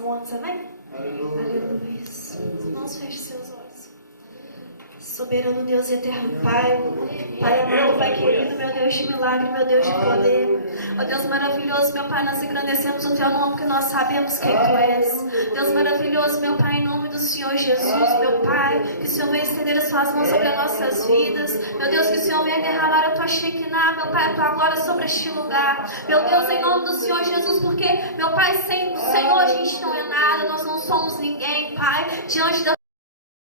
são antes, amém? Aleluia. Aleluia. Irmãos, feche seus olhos. Soberano Deus e eterno Pai, Pai amado, Pai querido, meu Deus de milagre, meu Deus de poder, ó Deus maravilhoso, meu Pai, nós engrandecemos o Teu nome, porque nós sabemos quem Tu és. Deus maravilhoso, meu Pai, em nome do Senhor Jesus, meu Pai, que o Senhor venha estender as Suas mãos sobre as nossas vidas, meu Deus, que o Senhor venha derramar a Tua Shekinah, meu Pai, a Tua glória sobre este lugar, meu Deus, em nome do Senhor Jesus, porque, meu Pai, sem o Senhor a gente não é nada, nós não somos ninguém, Pai, diante da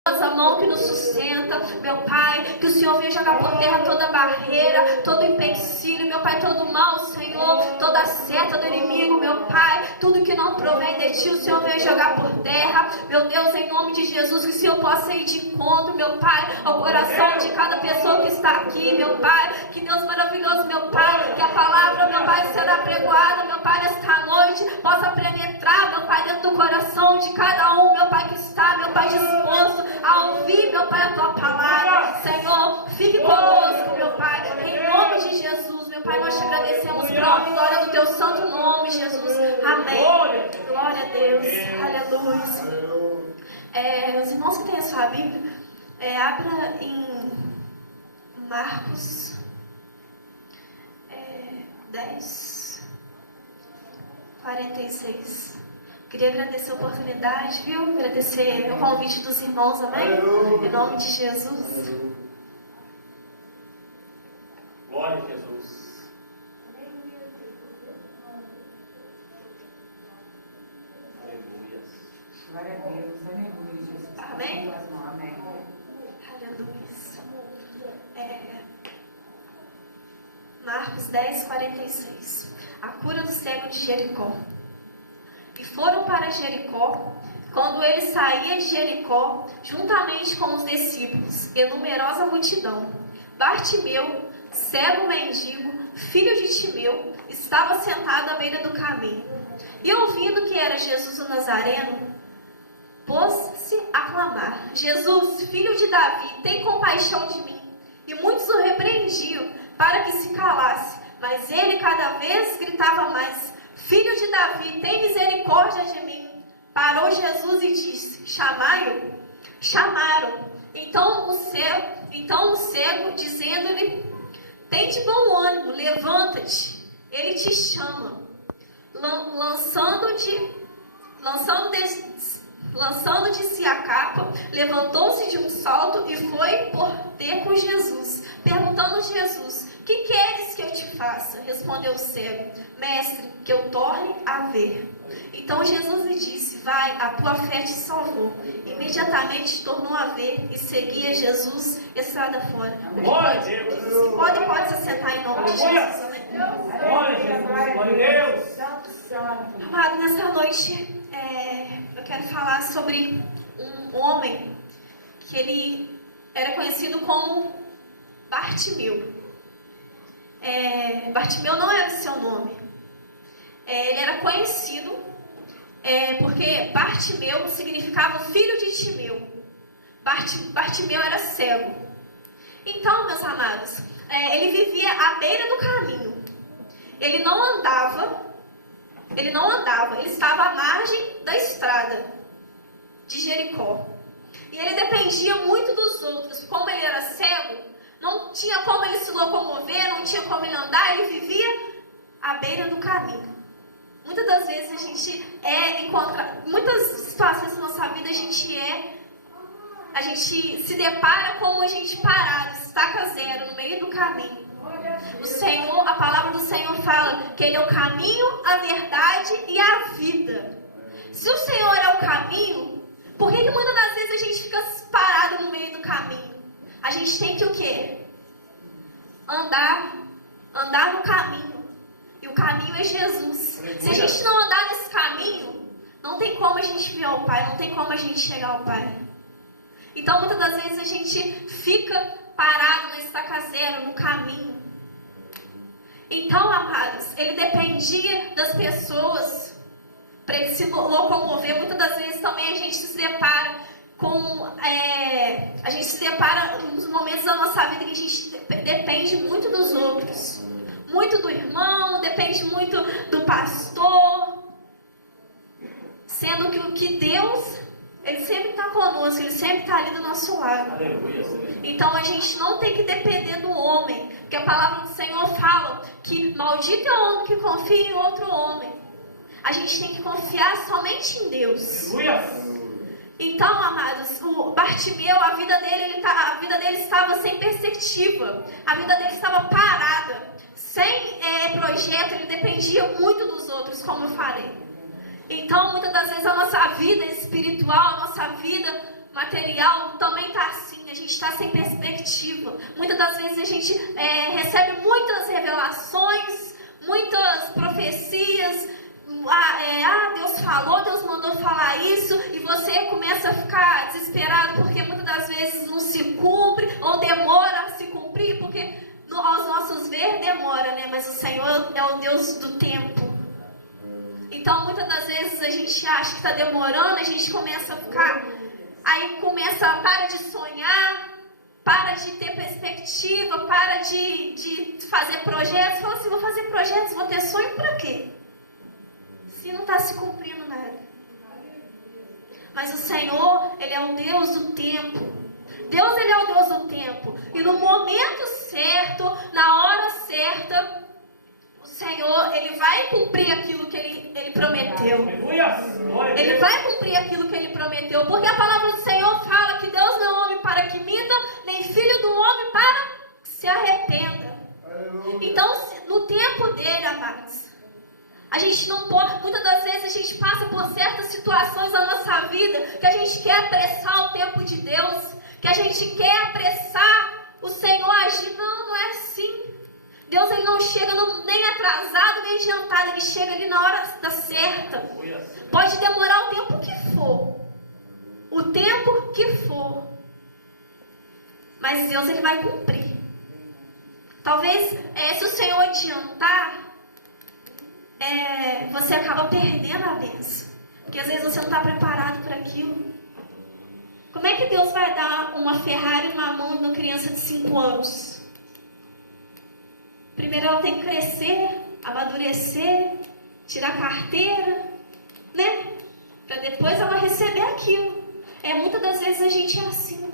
a mão que nos sustenta, meu Pai, que o Senhor venha jogar por terra toda barreira, todo empecilho, meu Pai, todo mal, Senhor, toda seta do inimigo, meu Pai, tudo que não provém de Ti, o Senhor venha jogar por terra, meu Deus, em nome de Jesus, que o Senhor possa ir de encontro, meu Pai, ao coração de cada pessoa que está aqui, meu Pai, que Deus maravilhoso, meu Pai, que a palavra, meu Pai, que será pregoada, meu Pai, nesta noite, possa penetrar, meu Pai, dentro do coração de cada um, meu Pai, que está, meu Pai, disposto a ouvir, meu Pai, a Tua palavra. Senhor, fique conosco, meu Pai, em nome de Jesus, meu Pai, nós te agradecemos pela honra e glória do Teu santo nome, Jesus. Amém. Glória a Deus. Aleluia. Os irmãos que têm a sua Bíblia, abra em Marcos 10, 46. Queria agradecer a oportunidade, viu? Agradecer o convite dos irmãos, amém? Em nome de Jesus. Glória a Jesus. Aleluia. Glória a Deus, aleluia, Jesus. Amém? Amém. Aleluia. Marcos 10, 46. A cura do cego de Jericó. E foram para Jericó. Quando ele saía de Jericó, juntamente com os discípulos e numerosa multidão, Bartimeu, cego mendigo, filho de Timeu, estava sentado à beira do caminho. E ouvindo que era Jesus o Nazareno, pôs-se a clamar: Jesus, filho de Davi, tem compaixão de mim. E muitos o repreendiam para que se calasse, mas ele cada vez gritava mais: Filho de Davi, tem misericórdia de mim. Parou Jesus e disse: Chamai-o. Chamaram. Então o cego, dizendo-lhe: Tem de bom ânimo, levanta-te, ele te chama. Lançando de si a capa, levantou-se de um salto e foi por ter com Jesus. Perguntando Jesus: Que queres que eu te faça? Respondeu o cego: Mestre, que eu torne a ver. Então Jesus lhe disse: Vai, a tua fé te salvou. Imediatamente tornou a ver e seguia Jesus estrada fora. Glória a Deus. Pode se sentar em nome de Jesus. Amém? Glória a Jesus. Glória a Deus. Amado, nessa noite eu quero falar sobre um homem que ele era conhecido como Bartimeu. Bartimeu não era seu nome. Ele era conhecido porque Bartimeu significava filho de Timeu. Bartimeu era cego. Então, meus amados, ele vivia à beira do caminho. Ele não andava, ele estava à margem da estrada de Jericó. E ele dependia muito dos outros. Como ele era cego, não tinha como ele se locomover, não tinha como ele andar, ele vivia à beira do caminho. Muitas das vezes a gente encontra, muitas situações da nossa vida a gente se depara com a gente parado, estaca zero, no meio do caminho. O Senhor, a palavra do Senhor fala que Ele é o caminho, a verdade e a vida. Se o Senhor é o caminho, por que muitas das vezes a gente fica parado no meio do caminho? A gente tem que o quê? Andar no caminho. E o caminho é Jesus. Se a gente não andar nesse caminho, não tem como a gente ver ao Pai, não tem como a gente chegar ao Pai. Então, muitas das vezes a gente fica parado na estaca zero, no caminho. Então, amados, ele dependia das pessoas para ele se locomover. Muitas das vezes também a gente se depara nos momentos da nossa vida que a gente depende muito dos outros. Muito do irmão, depende muito do pastor. sendo que Deus, Ele sempre está conosco, Ele sempre está ali do nosso lado. Aleluia, Senhor. Então a gente não tem que depender do homem, porque a palavra do Senhor fala que maldito é o homem que confia em outro homem. A gente tem que confiar somente em Deus. Aleluia. Então, amados, o Bartimeu, a vida dele estava sem perspectiva, a vida dele estava parada, sem projeto, ele dependia muito dos outros, como eu falei. Então, muitas das vezes a nossa vida espiritual, a nossa vida material também está assim, a gente está sem perspectiva. Muitas das vezes a gente recebe muitas revelações, muitas profecias. Deus falou, Deus mandou falar isso, e você começa a ficar desesperado porque muitas das vezes não se cumpre ou demora a se cumprir, porque aos nossos ver demora, né? Mas o Senhor é o Deus do tempo. Então muitas das vezes a gente acha que está demorando, a gente começa a ficar, para de sonhar, para de ter perspectiva, para de fazer projetos. Fala assim, vou fazer projetos, vou ter sonho para quê? Se não está se cumprindo nada. Mas o Senhor, Ele é o Deus do tempo. Deus, Ele é o Deus do tempo. E no momento certo, na hora certa, o Senhor, Ele vai cumprir aquilo que Ele prometeu. Ele vai cumprir aquilo que Ele prometeu. Porque a palavra do Senhor fala que Deus não é homem para que minta, nem filho do homem para que se arrependa. Então, no tempo dele, amados, a gente não pode, muitas das vezes a gente passa por certas situações na nossa vida que a gente quer apressar o tempo de Deus, que a gente quer apressar o Senhor agir. Não é assim. Deus, Ele não chega nem atrasado, nem adiantado, Ele chega ali na hora certa. Pode demorar o tempo que for. O tempo que for. Mas Deus, Ele vai cumprir. Talvez, se o Senhor adiantar, você acaba perdendo a bênção. Porque às vezes você não está preparado para aquilo. Como é que Deus vai dar uma Ferrari na mão de uma criança de 5 anos? Primeiro ela tem que crescer, amadurecer, tirar carteira, né? Para depois ela receber aquilo. Muitas das vezes a gente é assim.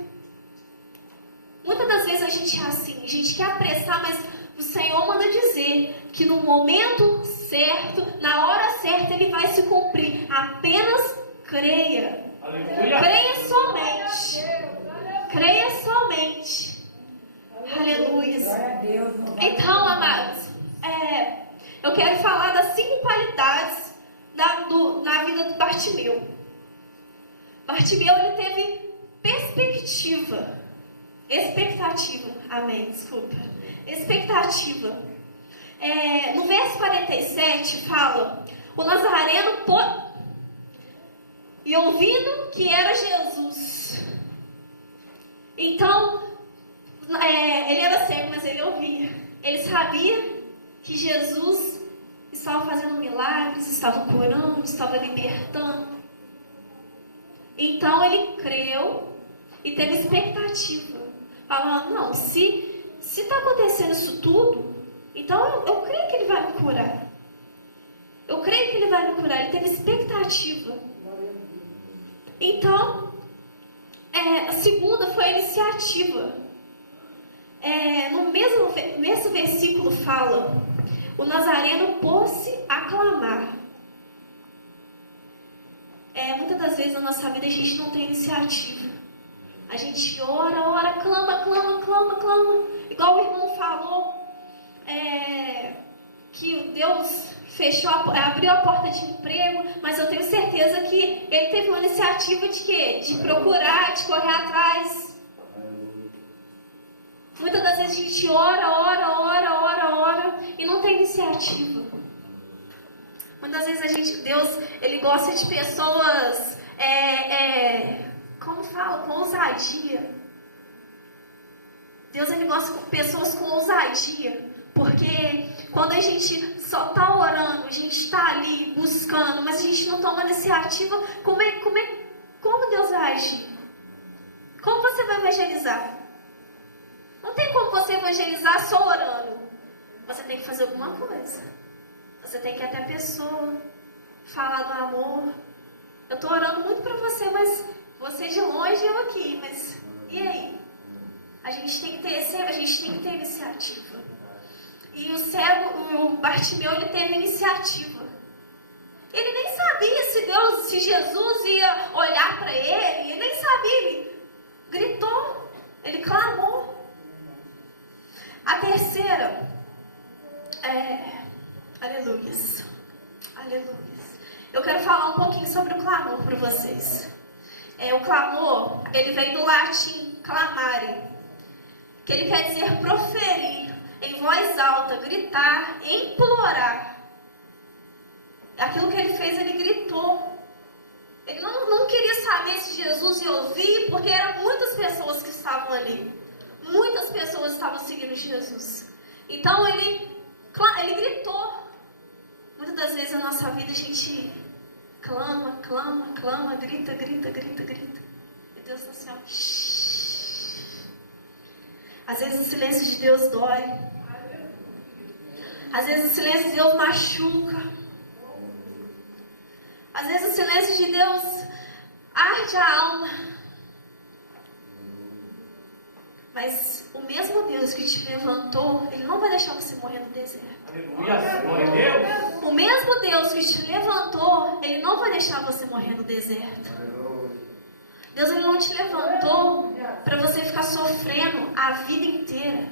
Muitas das vezes a gente é assim. A gente quer apressar, mas o Senhor manda dizer que no momento certo, na hora certa, Ele vai se cumprir. Apenas creia. Aleluia. Creia somente. Creia somente. Aleluia. Então, amados, eu quero falar das 5 qualidades na vida do Bartimeu. Bartimeu, ele teve perspectiva. Expectativa. Amém, desculpa. Expectativa. No verso 47 fala: o Nazareno e ouvindo que era Jesus. Então, ele era cego, mas ele ouvia. Ele sabia que Jesus estava fazendo milagres, estava curando, estava libertando. Então ele creu e teve expectativa. Falando, não, se está acontecendo isso tudo, então eu creio que Ele vai me curar. Eu creio que Ele vai me curar. Ele teve expectativa. Então, a segunda foi a iniciativa. No mesmo versículo fala: o Nazareno pôs-se a clamar. Muitas das vezes na nossa vida a gente não tem iniciativa. A gente ora, clama. Igual o irmão falou, que Deus abriu a porta de emprego, mas eu tenho certeza que Ele teve uma iniciativa de quê? De procurar, de correr atrás. Muitas das vezes a gente ora e não tem iniciativa. Muitas vezes Deus, Ele gosta de pessoas, como fala? Com ousadia. Deus, Ele gosta de pessoas com ousadia. Porque quando a gente só está orando, a gente está ali buscando, mas a gente não toma iniciativa, como Deus vai agir? Como você vai evangelizar? Não tem como você evangelizar só orando. Você tem que fazer alguma coisa. Você tem que ir até a pessoa, falar do amor. Eu estou orando muito para você, mas você de longe e eu aqui. Mas e aí? A gente tem que ter iniciativa. E o cego, o Bartimeu, ele teve iniciativa. Ele nem sabia se Jesus ia olhar para ele. Ele nem sabia. Ele gritou. Ele clamou. A terceira aleluias. Aleluias. Eu quero falar um pouquinho sobre o clamor para vocês. O clamor, ele vem do latim clamare, que ele quer dizer proferir em voz alta, gritar, implorar. Aquilo que ele fez, ele gritou. Ele não queria saber se Jesus ia ouvir, porque eram muitas pessoas que estavam ali. Muitas pessoas estavam seguindo Jesus. Então ele gritou. Muitas das vezes na nossa vida a gente clama, grita. E Deus está assim, ó. Às vezes o silêncio de Deus dói. Às vezes o silêncio de Deus machuca. Às vezes o silêncio de Deus arde a alma. Mas o mesmo Deus que te levantou, Ele não vai deixar você morrer no deserto. Aleluia, glória a Deus. O mesmo Deus que te levantou, Ele não vai deixar você morrer no deserto. Deus, Ele não te levantou para você ficar sofrendo a vida inteira.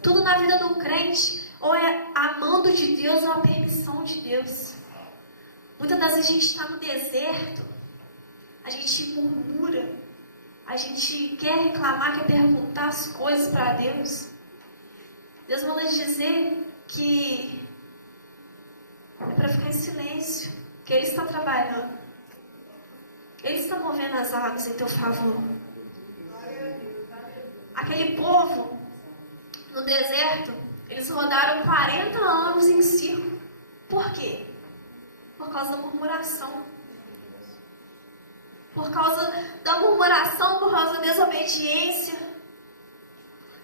Tudo na vida do crente, ou é a mão de Deus ou a permissão de Deus. Muitas das vezes a gente está no deserto, a gente murmura, a gente quer reclamar, quer perguntar as coisas para Deus. Deus manda dizer que é para ficar em silêncio, que Ele está trabalhando. Ele está movendo as águas em teu favor. Aquele povo, no deserto, eles rodaram 40 anos em círculo. Por quê? Por causa da murmuração. Por causa da murmuração, por causa da desobediência.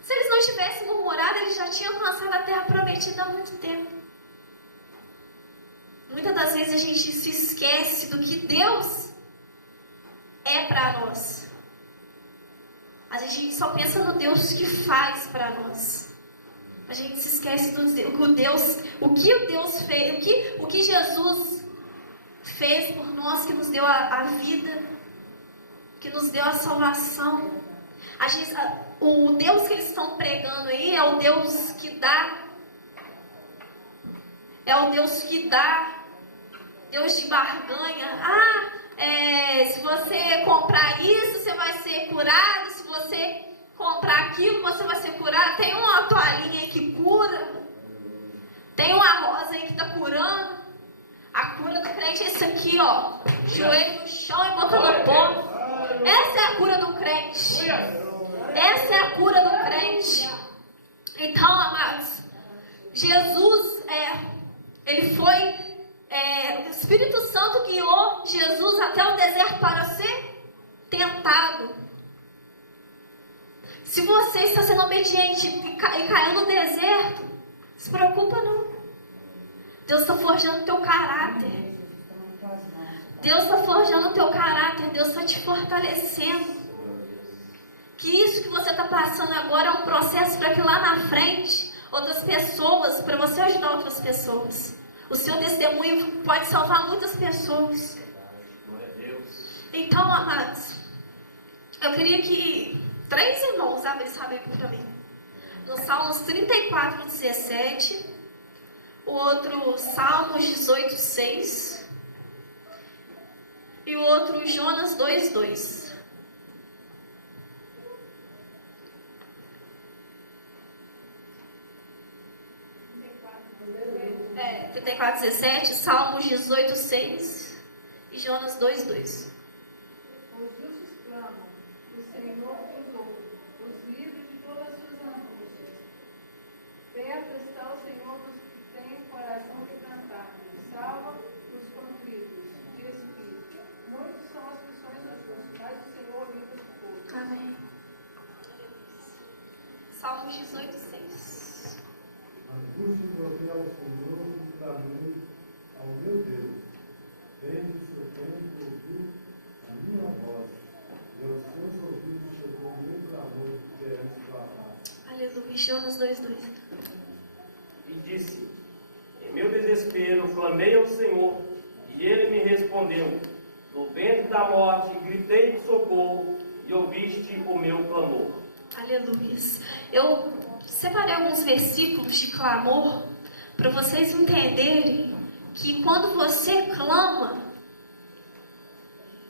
Se eles não tivessem murmurado, eles já tinham alcançado a terra prometida há muito tempo. Muitas das vezes a gente se esquece do que Deus é para nós. Às vezes a gente só pensa no Deus que faz para nós. A gente se esquece do que o Deus fez, o que Jesus fez por nós, que nos deu a vida, que nos deu a salvação. O Deus que eles estão pregando aí é o Deus que dá. É o Deus que dá. Deus de barganha. Se você comprar isso, você vai ser curado. Se você comprar aquilo, você vai ser curado. Tem uma toalhinha aí que cura. Tem uma rosa aí que está curando. A cura do crente é isso aqui, ó. Joelho no chão e boca no pó. Essa é a cura do crente. Essa é a cura do crente. Então, amados, Jesus, ele foi, o Espírito Santo guiou Jesus até o deserto para ser tentado. Se você está sendo obediente e caiu no deserto, não se preocupa não. Deus está forjando o teu caráter. Deus está forjando o teu caráter. Deus está te fortalecendo. Que isso que você está passando agora é um processo para que lá na frente, outras pessoas, para você ajudar outras pessoas. O seu testemunho pode salvar muitas pessoas. Então, amados, eu queria que 3 irmãos abrissem a Bíblia para mim. No Salmos 34, 17. O outro, Salmos 18, 6. E o outro, Jonas 2, 2. É, 34, 17, Salmos 18, 6 e Jonas 2, 2. Os justos clamam, o Senhor os ouve, os livra de todas as suas angústias. Perto está o Senhor dos que têm o coração quebrantado, salva os contritos de espírito. Muitos são as aflições dos justos, mas o Senhor livra os pobres. Amém. Salmos 18, 6. Angústia voltei ao Senhor e clamei ao meu Deus. Desde desespero, clamei ao Senhor, e Ele me respondeu. No ventre da morte, gritei de socorro, e ouviste o meu clamor. Aleluia. Eu separei alguns versículos de clamor para vocês entenderem que quando você clama,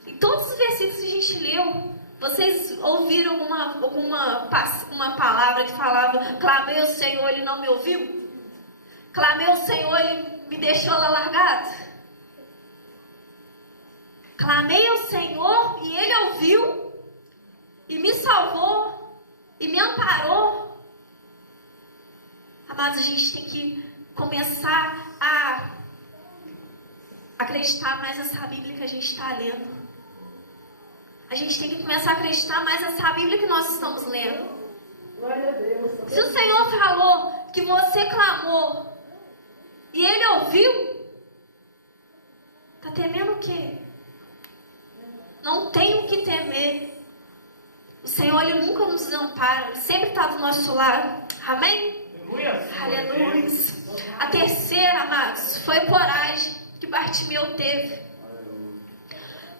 em todos os versículos que a gente leu, vocês ouviram uma palavra que falava: clamei ao Senhor, Ele não me ouviu? Clamei ao Senhor, Ele me deixou lá largado? Clamei ao Senhor e Ele ouviu e me salvou e me amparou. Amados, a gente tem que começar a acreditar mais nessa Bíblia que a gente está lendo. A gente tem que começar a acreditar mais nessa Bíblia que nós estamos lendo. Se o Senhor falou que você clamou e Ele ouviu, está temendo o quê? Não tem o que temer. O Senhor, Ele nunca nos desampara, Ele sempre está do nosso lado. Amém? Aleluia. A terceira, amados, foi coragem que Bartimeu teve.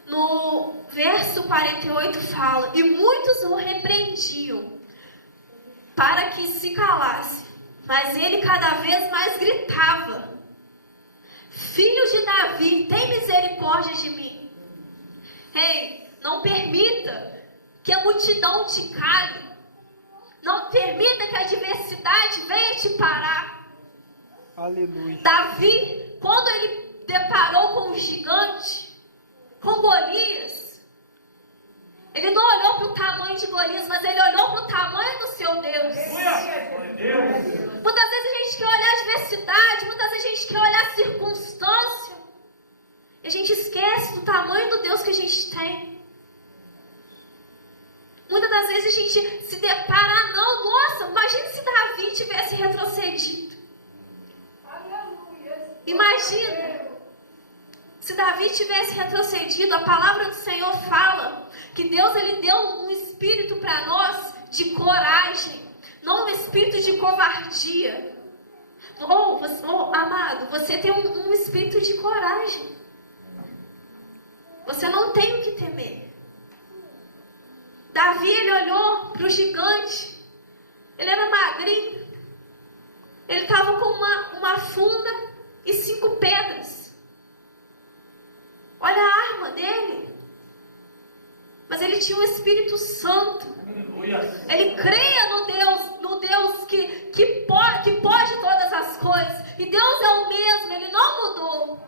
No verso 48 fala: e muitos o repreendiam para que se calasse, mas ele cada vez mais gritava: Filho de Davi, tem misericórdia de mim. Ei, não permita que a multidão te cale. Não permita que a adversidade venha te parar. Aleluia. Davi, quando ele deparou com o gigante, com Golias, ele não olhou para o tamanho de Golias, mas ele olhou para o tamanho do seu Deus. Muitas vezes a gente quer olhar a adversidade, muitas vezes a gente quer olhar a circunstância, e a gente esquece do tamanho do Deus que a gente tem. Muitas das vezes a gente se depara, nossa, imagina se Davi tivesse retrocedido. Imagina. Se Davi tivesse retrocedido, a palavra do Senhor fala que Deus, Ele deu um espírito para nós de coragem, não um espírito de covardia. Amado, você tem um espírito de coragem. Você não tem o que temer. Davi, ele olhou para o gigante. Ele era magrinho. Ele estava com uma funda e 5 pedras. Olha a arma dele. Mas ele tinha o Espírito Santo. Ele creia no Deus que pode todas as coisas. E Deus é o mesmo, Ele não mudou.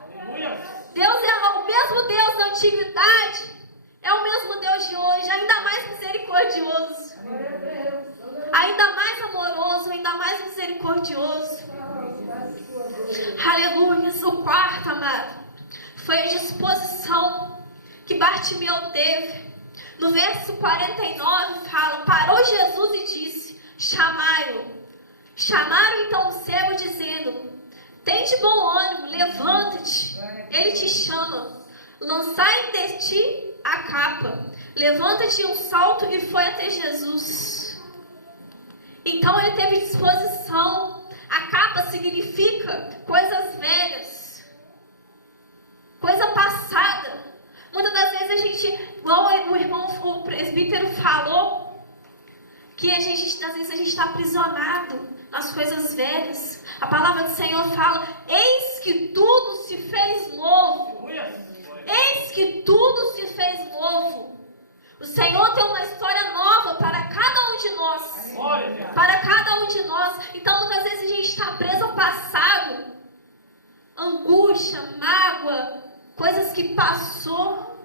Deus é o mesmo Deus da antiguidade. É o mesmo Deus de hoje, ainda mais misericordioso. Ainda mais amoroso, ainda mais misericordioso. Aleluia. O quarto, amado, foi a disposição que Bartimeu teve. No verso 49 fala: parou Jesus e disse: chamai-o. Chamaram então o cego, dizendo: tem de bom ânimo, levanta-te, ele te chama. Lançai de ti a capa, levanta-te um salto, e foi até Jesus. Então ele teve disposição. A capa significa coisas velhas, coisa passada. Muitas das vezes a gente, igual o presbítero falou, que às vezes a gente está aprisionado nas coisas velhas. A palavra do Senhor fala: eis que tudo se fez novo. Eis que tudo se fez novo. O Senhor tem uma história nova para cada um de nós. Para cada um de nós. Então muitas vezes a gente está preso ao passado. Angústia, mágoa, coisas que passou.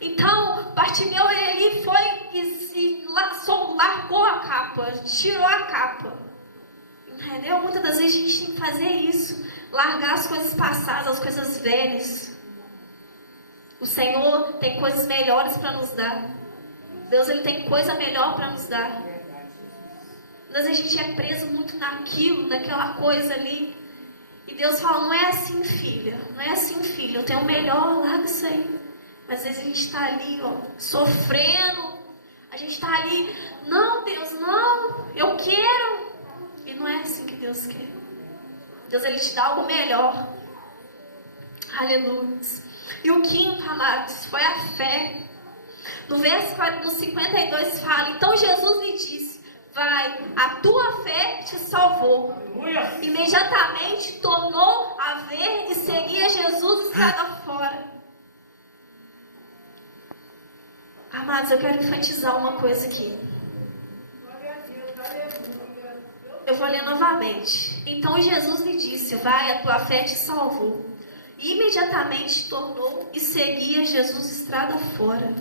Então Bartimeu, ele foi e largou a capa, tirou a capa. Entendeu? Muitas das vezes a gente tem que fazer isso. Largar as coisas passadas, as coisas velhas. O Senhor tem coisas melhores para nos dar. Deus, Ele tem coisa melhor para nos dar. Às vezes a gente é preso muito naquilo, naquela coisa ali. E Deus fala: não é assim, filha. Não é assim, filho. Eu tenho o melhor, larga isso aí. Mas às vezes a gente está ali, sofrendo. A gente está ali: não, Deus, não. Eu quero. E não é assim que Deus quer. Deus, Ele te dá algo melhor. Aleluia. E o quinto, amados, foi a fé. No verso 52 fala: então Jesus lhe disse: vai, a tua fé te salvou. Aleluia. Imediatamente tornou a ver e seguia Jesus estrada fora. Amados, eu quero enfatizar uma coisa aqui. Glória a Deus, aleluia. Eu vou ler novamente. Então Jesus lhe disse: vai, a tua fé te salvou. E imediatamente tornou e seguia Jesus estrada fora.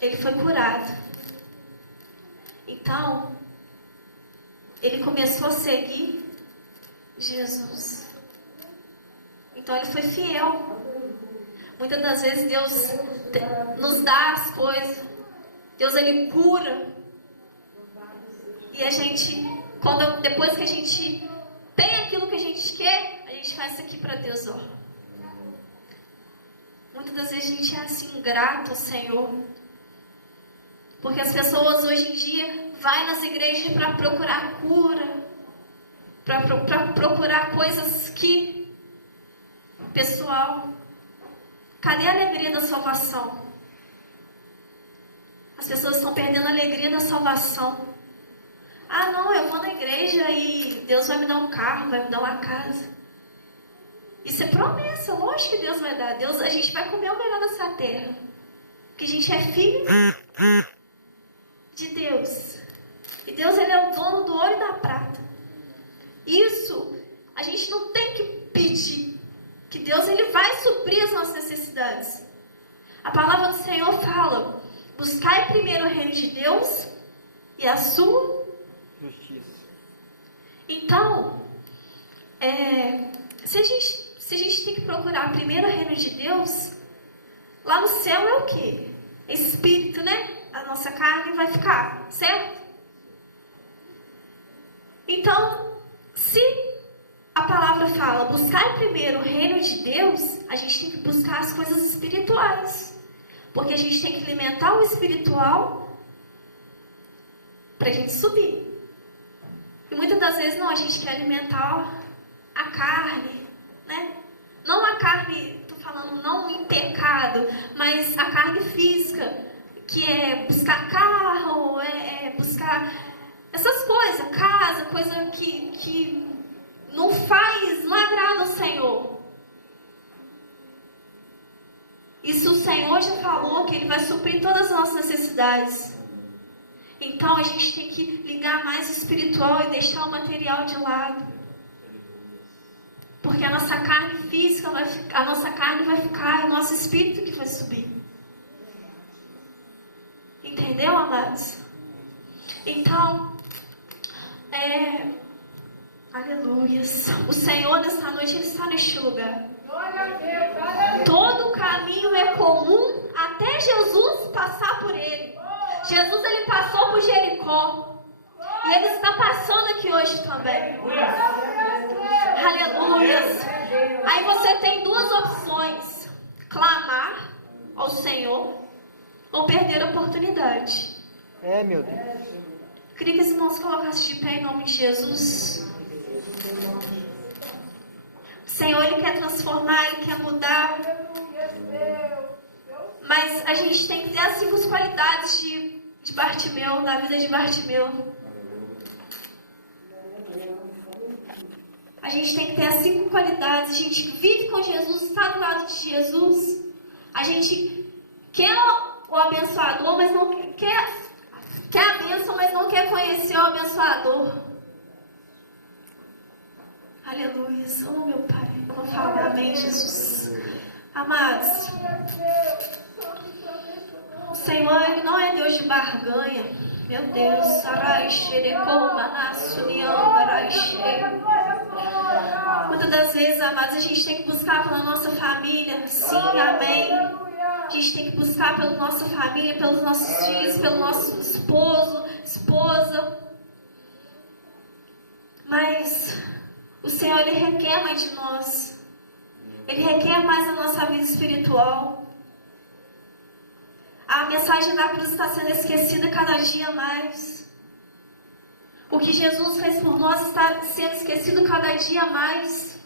Ele foi curado. Então, ele começou a seguir Jesus. Então, ele foi fiel. Muitas das vezes Deus nos dá as coisas. Deus, Ele cura. E a gente, depois que a gente tem aquilo que a gente quer, a gente faz isso aqui para Deus, ó. Muitas das vezes a gente é assim, ingrato ao Senhor. Porque as pessoas hoje em dia vai nas igrejas para procurar cura, para procurar coisas que, pessoal, cadê a alegria da salvação? As pessoas estão perdendo a alegria da salvação. Ah, não, eu vou na igreja e Deus vai me dar um carro, vai me dar uma casa. Isso é promessa, lógico que Deus vai dar. Deus, a gente vai comer o melhor dessa terra. Porque a gente é filho de Deus. E Deus, Ele é o dono do ouro e da prata. Isso, a gente não tem que pedir. Que Deus, Ele vai suprir as nossas necessidades. A palavra do Senhor fala: buscai primeiro o reino de Deus e a sua justiça. Então, se a gente tem que procurar primeiro o reino de Deus, lá no céu é o quê? É espírito, né? A nossa carne vai ficar, certo? Então, se a palavra fala, buscar primeiro o reino de Deus, a gente tem que buscar as coisas espirituais. Porque a gente tem que alimentar o espiritual para a gente subir. E muitas das vezes não, a gente quer alimentar a carne, né? Não a carne, estou falando não em pecado, mas a carne física, que é buscar carro, buscar essas coisas, casa, coisa que não agrada ao Senhor. Isso o Senhor já falou, que Ele vai suprir todas as nossas necessidades. Então a gente tem que ligar mais o espiritual e deixar o material de lado. Porque a nossa carne física vai ficar, a nossa carne vai ficar, é o nosso espírito que vai subir. Entendeu, amados? Então, aleluias. O Senhor nessa noite, Ele está neste lugar. Glória a Deus, aleluia. Todo caminho é comum até Jesus passar por ele. Jesus, Ele passou por Jericó. E Ele está passando aqui hoje também. Aleluias. Aí você tem duas opções: clamar ao Senhor ou perder a oportunidade. Meu Deus. Queria que os irmãos colocassem de pé em nome de Jesus. O Senhor, Ele quer transformar, Ele quer mudar. Mas a gente tem que ter as 5 qualidades de Bartimeu, da vida de Bartimeu. A gente tem que ter as 5 qualidades. A gente vive com Jesus, está do lado de Jesus. A gente quer o abençoador, mas não quer a bênção, mas não quer conhecer o abençoador. Aleluia. Oh, meu Pai. Eu vou falar amém, Jesus. Amados, o Senhor, Ele não é Deus de barganha. Meu Deus. Muitas das vezes, amados, a gente tem que buscar pela nossa família. Sim, amém. A gente tem que buscar pela nossa família, pelos nossos filhos, pelo nosso esposo, esposa. Mas o Senhor, Ele requer mais de nós. Ele requer mais a nossa vida espiritual. A mensagem da cruz está sendo esquecida cada dia mais. O que Jesus fez por nós está sendo esquecido cada dia mais.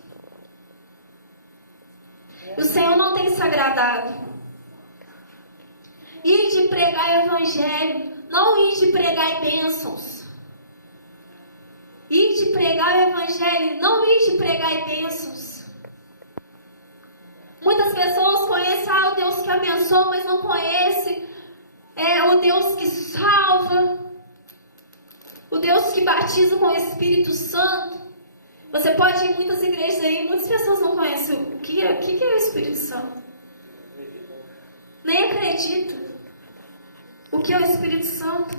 E o Senhor não tem se agradado. Ide pregar o evangelho, não ide pregar bênçãos. Ide pregar o evangelho, não ide pregar bênçãos. Muitas pessoas conhecem o Deus que abençoa, mas não conhecem o Deus que salva, o Deus que batiza com o Espírito Santo. Você pode ir em muitas igrejas aí, muitas pessoas não conhecem o que é o Espírito Santo. Nem acreditam o que é o Espírito Santo.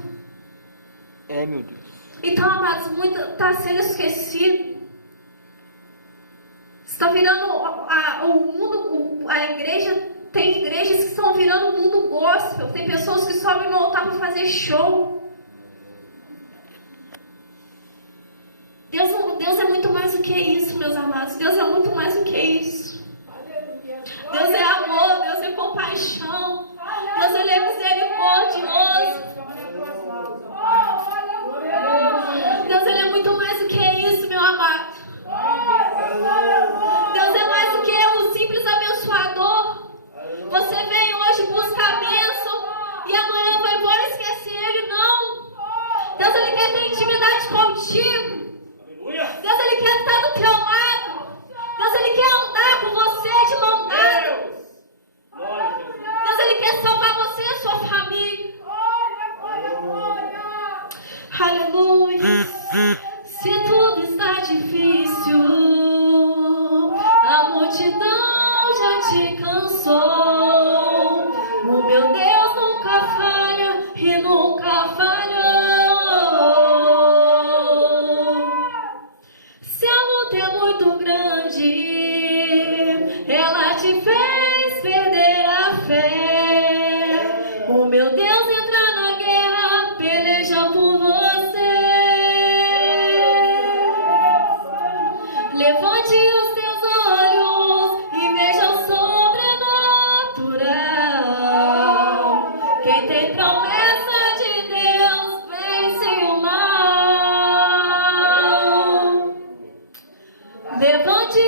Meu Deus. Então, amados, muito está sendo esquecido. Está virando o mundo, a igreja. Tem igrejas que estão virando o mundo gospel. Tem pessoas que sobem no altar para fazer show. Deus é muito mais do que isso, meus amados. Deus é muito mais do que isso. Deus é amor, Deus é compaixão. Deus ele é misericordioso. Deus ele é muito mais do que isso, meu amado. Deus é mais do que um simples abençoador. Você veio hoje buscar a bênção e amanhã vai embora e esquecer ele, não. Deus ele quer ter intimidade contigo. Deus ele quer estar do teu lado. Deus ele quer andar com você de mão dada. Deus ele quer salvar você e a sua família. Aleluia. Se tudo está difícil, a multidão já te cansou. O meu Deus nunca falha e nunca falhou. Se a luta é muito grande, ela te fez perder a fé. O meu Deus entra na guerra, peleja por você. Levante os teus olhos e veja o sobrenatural. Quem tem promessa de Deus vence o mal. Levante